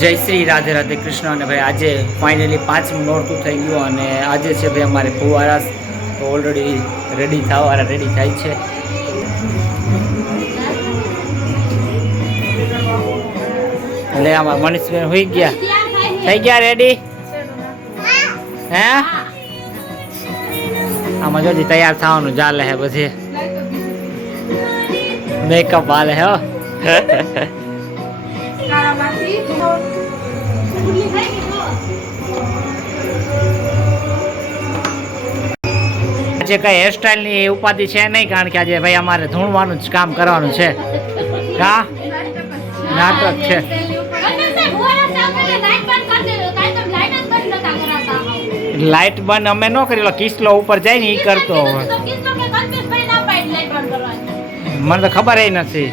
જય શ્રી રાધે રાધે કૃષ્ણ. અને ભાઈ આજે ફાઇનલી 5મું નોરતું થઈ ગયું અને આજે છે ભાઈ અમારે ફુવારા તો ઓલરેડી રેડી થાય છે. એટલે આમાં મનીષભાઈ હોઈ ગયા થઈ ગયા રેડી હે આમાં જો તૈયાર થવાનું ચાલે હે પછી મેકઅપ હાલે હે આજે કઈ હેરસ્ટાઈલ ની ઉપાધિ છે નહીં, કારણ કે આજે ભાઈ અમારે ધૂણવાનું જ કામ કરવાનું છે. કા નાટક છે. લાઈટ બંધ અમે ન કરી, કિસલો ઉપર જાય ને એ કરતો. મને તો ખબર નથી.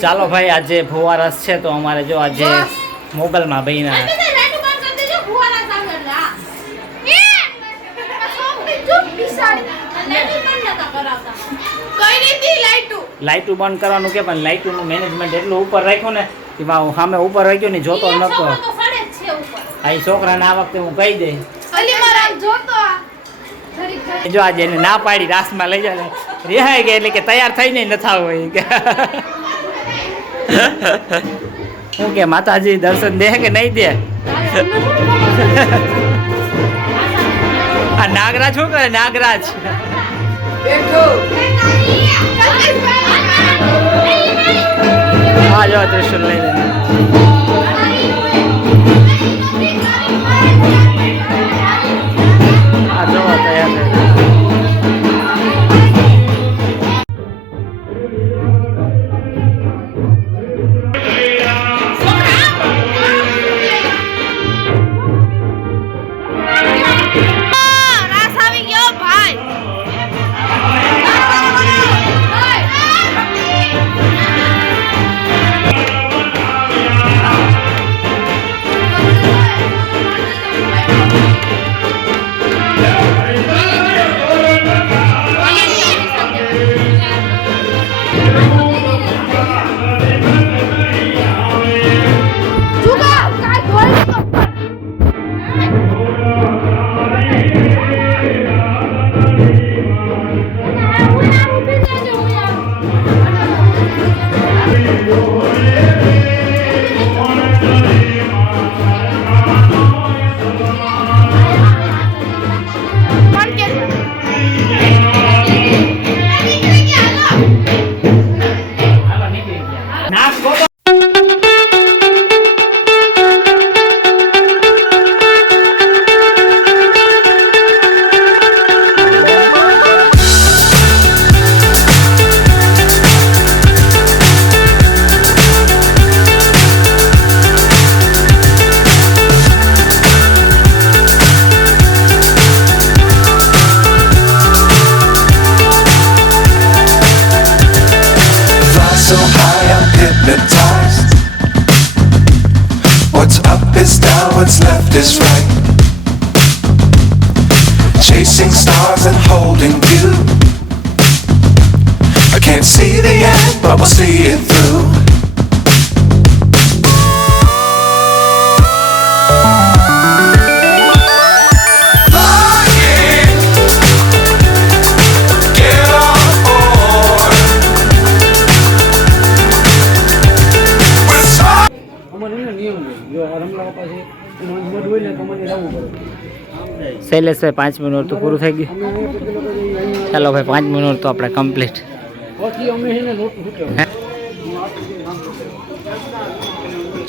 ચાલો ભાઈ, આજે ફુવારસ છે તો અમારે જો આજે મોબાઈલમાં બહીના લાઈટું બંધ કરવાનું કે પણ લાઈટુનું મેનેજમેન્ટ એટલું ઉપર રાખ્યું ને કે સામે ઉપર રાખ્યો ને જોતો નતો. આ છોકરાને આ વખતે હું કહી દઈ જો આજે એને ના પાડી રાસમાં લઈ જાય રિહાઈ ગયા એટલે કે તૈયાર થઈને નથા હોય કે શું કે માતાજી દર્શન દે કે નહીં દે. આ નાગરાજ શું કરે? નાગરાજ હા જો ત્રિશુલ લઈ લે. આ જો તૈયાર is right. Chasing stars and holding you. I can't see the end, but we'll see it through. Shaileshbhai 5 minute તો પૂરું થઈ ગયું. ચાલો ભાઈ 5 મિનિટ તો આપણે કમ્પ્લીટ.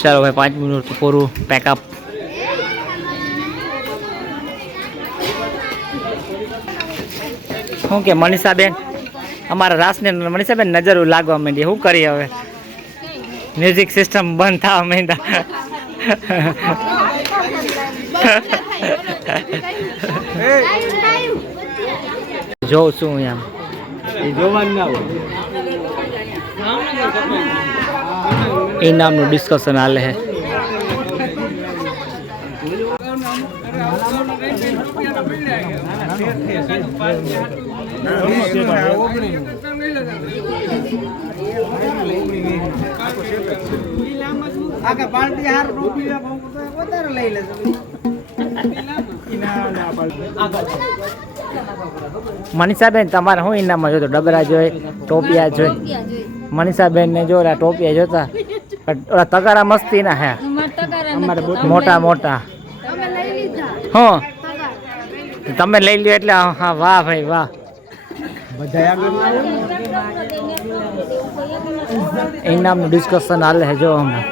ચાલો ભાઈ 5 મિનિટ તો પૂરું પેકઅપ. શું કે મનીષાબેન, અમારા રાસને મનીષાબેન નજર લાગવા માંડી. શું કરીએ હવે, મ્યુઝિક સિસ્ટમ બંધ થવા માંડ્યા. જોઉં છું એમ એ નામનું ડિસ્કશન હાલે છે. મનીષાબેન તમારે શું ઇનામમાં જોતો? ડબરા જોઈ, ટોપિયા જોઈ? મનીષાબેન ને જો ટોપિયા જોતા, ઓલા તગારા મસ્તી ના હે, મોટા મોટા. હા તમે લઈ લ્યો એટલે હા, વાહ ભાઈ વાહ. ઇનામનું ડિસ્કશન હાલે છે જો હમણાં.